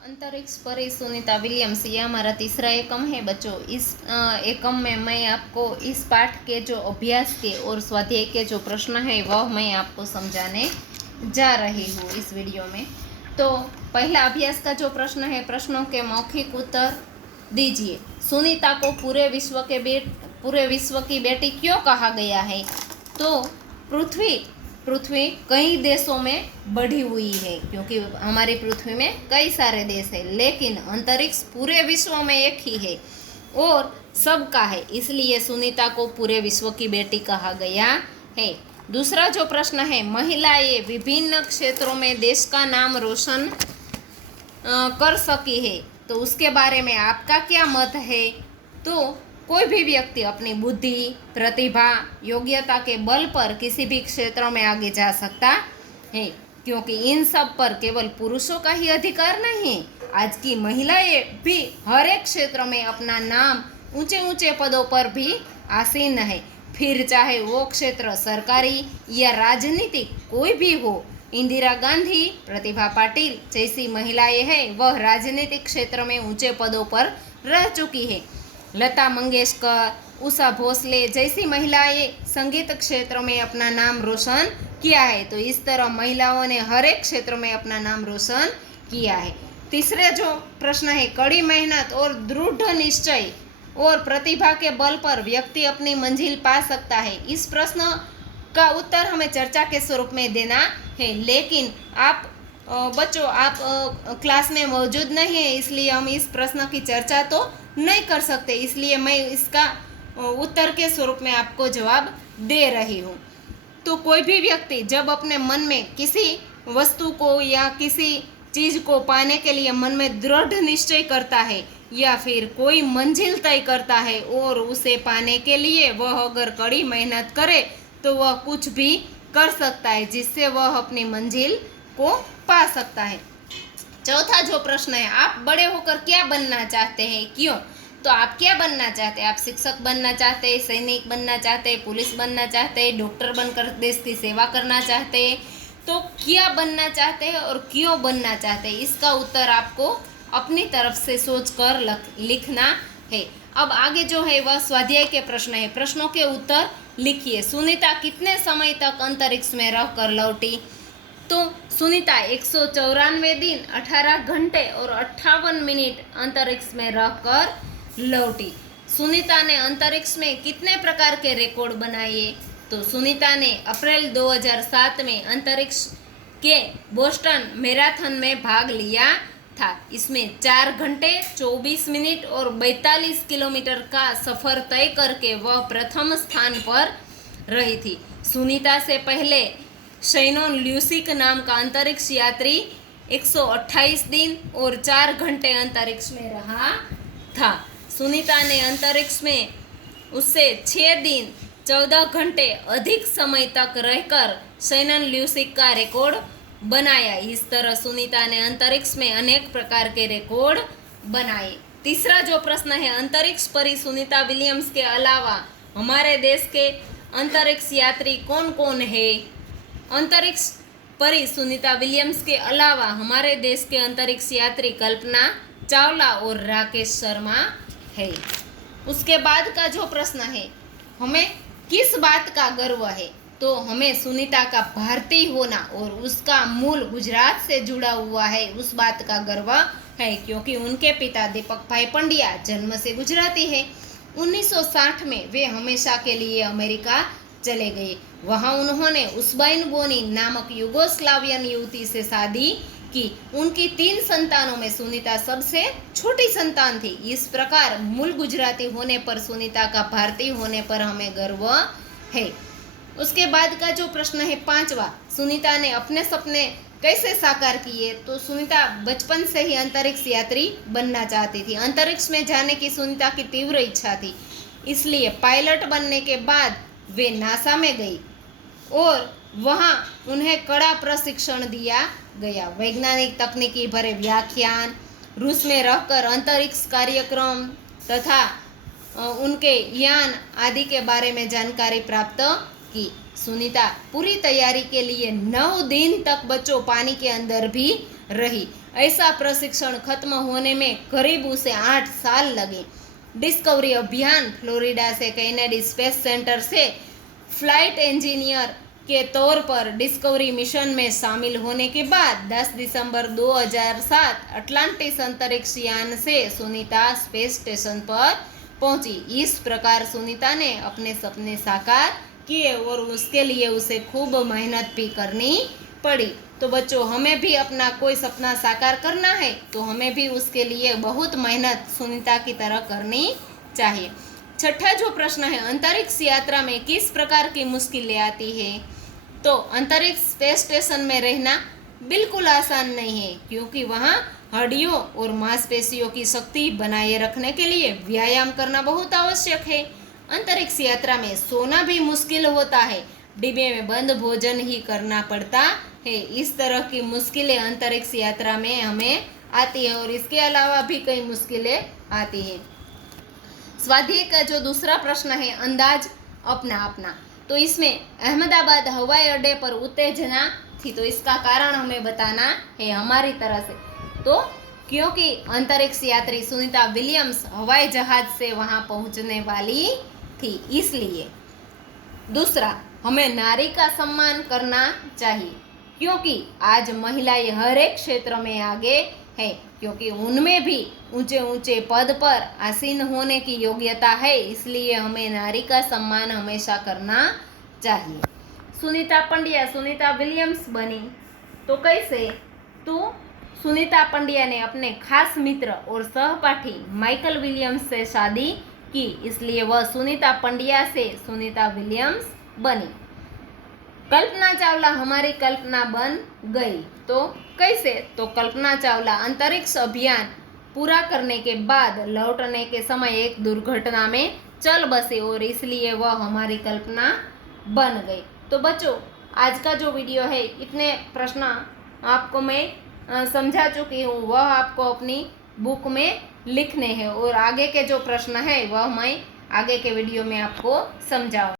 अंतरिक्ष परी सुनीता विलियम्स, ये हमारा तीसरा एकम है बच्चों। इस एकम में मैं आपको इस पाठ के जो अभ्यास के और स्वाध्याय के जो प्रश्न है वह मैं आपको समझाने जा रही हूँ इस वीडियो में। तो पहला अभ्यास का जो प्रश्न है, प्रश्नों के मौखिक उत्तर दीजिए। सुनीता को पूरे विश्व की बेटी क्यों कहा गया है? तो पृथ्वी कई देशों में बढ़ी हुई है, क्योंकि हमारी पृथ्वी में कई सारे देश है, लेकिन अंतरिक्ष पूरे विश्व में एक ही है और सबका है, इसलिए सुनीता को पूरे विश्व की बेटी कहा गया है। दूसरा जो प्रश्न है, महिलाएं विभिन्न क्षेत्रों में देश का नाम रोशन कर सकी है, तो उसके बारे में आपका क्या मत है? तो कोई भी व्यक्ति अपनी बुद्धि, प्रतिभा, योग्यता के बल पर किसी भी क्षेत्र में आगे जा सकता है, क्योंकि इन सब पर केवल पुरुषों का ही अधिकार नहीं। आज की महिलाएं भी हर एक क्षेत्र में अपना नाम ऊंचे ऊंचे पदों पर भी आसीन है, फिर चाहे वो क्षेत्र सरकारी या राजनीतिक कोई भी हो। इंदिरा गांधी, प्रतिभा पाटिल जैसी महिलाएं हैं, वह राजनीतिक क्षेत्र में ऊंचे पदों पर रह चुकी है। लता मंगेशकर, उषा भोसले जैसी महिलाएं संगीत क्षेत्र में अपना नाम रोशन किया है। तो इस तरह महिलाओं ने हर एक क्षेत्र में अपना नाम रोशन किया है। तीसरे जो प्रश्न है, कड़ी मेहनत और दृढ़ निश्चय और प्रतिभा के बल पर व्यक्ति अपनी मंजिल पा सकता है। इस प्रश्न का उत्तर हमें चर्चा के स्वरूप में देना है, लेकिन बच्चों आप क्लास में मौजूद नहीं है, इसलिए हम इस प्रश्न की चर्चा तो नहीं कर सकते, इसलिए मैं इसका उत्तर के स्वरूप में आपको जवाब दे रही हूँ। तो कोई भी व्यक्ति जब अपने मन में किसी वस्तु को या किसी चीज़ को पाने के लिए मन में दृढ़ निश्चय करता है या फिर कोई मंजिल तय करता है और उसे पाने के लिए वह अगर कड़ी मेहनत करे तो वह कुछ भी कर सकता है, जिससे वह अपनी मंजिल को पा सकता है। चौथा जो प्रश्न है, आप बड़े होकर क्या बनना चाहते हैं, क्यों? तो आप क्या बनना चाहते हैं? आप शिक्षक बनना चाहते हैं, सैनिक बनना चाहते हैं, पुलिस बनना चाहते हैं, डॉक्टर बनकर देश की सेवा करना चाहते हैं? तो क्या बनना चाहते हैं और क्यों बनना चाहते हैं, इसका उत्तर आपको अपनी तरफ से सोचकर लिखना है। अब आगे जो है वह स्वाध्याय के प्रश्न है। प्रश्नों के उत्तर लिखिए। सुनीता कितने समय तक अंतरिक्ष में रहकर लौटी? तो सुनीता 194 दिन 18 घंटे और 58 मिनट अंतरिक्ष में रहकर लौटी। सुनीता ने अंतरिक्ष में कितने प्रकार के रिकॉर्ड बनाए? तो सुनीता ने अप्रैल 2007 में अंतरिक्ष के बोस्टन मैराथन में भाग लिया था। इसमें 4 घंटे 24 मिनट और 42 किलोमीटर का सफर तय करके वह प्रथम स्थान पर रही थी। सुनीता से पहले शेनॉन ल्यूसिक नाम का अंतरिक्ष यात्री 128 दिन और 4 घंटे अंतरिक्ष में रहा था। सुनीता ने अंतरिक्ष में उससे 6 दिन 14 घंटे अधिक समय तक रहकर शेनॉन ल्यूसिक का रिकॉर्ड बनाया। इस तरह सुनीता ने अंतरिक्ष में अनेक प्रकार के रिकॉर्ड बनाए। तीसरा जो प्रश्न है, अंतरिक्ष परी सुनीता विलियम्स के अलावा हमारे देश के अंतरिक्ष यात्री कौन कौन है? अंतरिक्ष परी सुनीता विलियम्स के अलावा हमारे देश के अंतरिक्ष यात्री कल्पना चावला और राकेश शर्मा है। उसके बाद का जो प्रश्न है, हमें किस बात का गर्व है? तो हमें सुनीता का भारतीय होना और उसका मूल गुजरात से जुड़ा हुआ है, उस बात का गर्व है, क्योंकि उनके पिता दीपक भाई पंड्या जन्म से गुजराती है। 1960 में वे हमेशा के लिए अमेरिका चले गए। वहां उन्होंने उस्बाइन बोनी नामक युगोस्लावियन युवती से शादी की। उनकी 3 संतानों में सुनीता सबसे छोटी संतान थी। इस प्रकार मूल गुजराती होने पर, सुनीता का भारतीय होने पर हमें गर्व है। उसके बाद का जो प्रश्न है 5वां, सुनीता ने अपने सपने कैसे साकार किए? तो सुनीता बचपन से ही अंतरिक्ष यात्री बनना चाहती थी। अंतरिक्ष में जाने की सुनीता की तीव्र इच्छा थी, इसलिए पायलट बनने के बाद वे नासा में गई और वहां उन्हें कड़ा प्रशिक्षण दिया गया। वैज्ञानिक तकनीकी भरे व्याख्यान, रूस में रहकर अंतरिक्ष कार्यक्रम तथा उनके यान आदि के बारे में जानकारी प्राप्त की। सुनीता पूरी तैयारी के लिए 9 दिन तक बच्चों पानी के अंदर भी रही। ऐसा प्रशिक्षण खत्म होने में करीब उसे 8 साल लगे। डिस्कवरी अभियान फ्लोरिडा से कैनेडी स्पेस सेंटर से फ्लाइट इंजीनियर के तौर पर डिस्कवरी मिशन में शामिल होने के बाद 10 दिसंबर 2007 अटलांटिस अंतरिक्ष यान से सुनीता स्पेस स्टेशन पर पहुंची। इस प्रकार सुनीता ने अपने सपने साकार किए और उसके लिए उसे खूब मेहनत भी करनी पड़ी। तो बच्चों, हमें भी अपना कोई सपना साकार करना है तो हमें भी उसके लिए बहुत मेहनत सुनीता की तरह करनी चाहिए। छठा जो प्रश्न है, अंतरिक्ष यात्रा में किस प्रकार की मुश्किलें आती है? तो अंतरिक्ष स्पेस स्टेशन में रहना बिल्कुल आसान नहीं है, क्योंकि वहाँ हड्डियों और मांसपेशियों की शक्ति बनाए रखने के लिए व्यायाम करना बहुत आवश्यक है। अंतरिक्ष यात्रा में सोना भी मुश्किल होता है, डिब्बे में बंद भोजन ही करना पड़ता है। इस तरह की मुश्किलें अंतरिक्ष यात्रा में हमें आती है और इसके अलावा भी कई मुश्किलें आती हैं। स्वाध्याय का जो दूसरा प्रश्न है, अंदाज अपना अपना, तो इसमें अहमदाबाद हवाई अड्डे पर उत्तेजना थी, तो इसका कारण हमें बताना है हमारी तरह से। तो क्योंकि अंतरिक्ष यात्री सुनीता विलियम्स हवाई जहाज से वहां पहुंचने वाली थी, इसलिए। दूसरा, हमें नारी का सम्मान करना चाहिए, क्योंकि आज महिलाएं हर एक क्षेत्र में आगे है, क्योंकि उनमें भी ऊंचे ऊंचे पद पर आसीन होने की योग्यता है, इसलिए हमें नारी का सम्मान हमेशा करना चाहिए। सुनीता पंड्या सुनीता विलियम्स बनी, तो कैसे? तो सुनीता पंड्या ने अपने खास मित्र और सहपाठी माइकल विलियम्स से शादी की, इसलिए वह सुनीता पंड्या से सुनीता विलियम्स बनी। कल्पना चावला हमारी कल्पना बन गई, तो कैसे? तो कल्पना चावला अंतरिक्ष अभियान पूरा करने के बाद लौटने के समय एक दुर्घटना में चल बसे और इसलिए वह हमारी कल्पना बन गई। तो बच्चों, आज का जो वीडियो है, इतने प्रश्न आपको मैं समझा चुकी हूँ, वह आपको अपनी बुक में लिखने हैं और आगे के जो प्रश्न है वह मैं आगे के वीडियो में आपको समझाऊँ।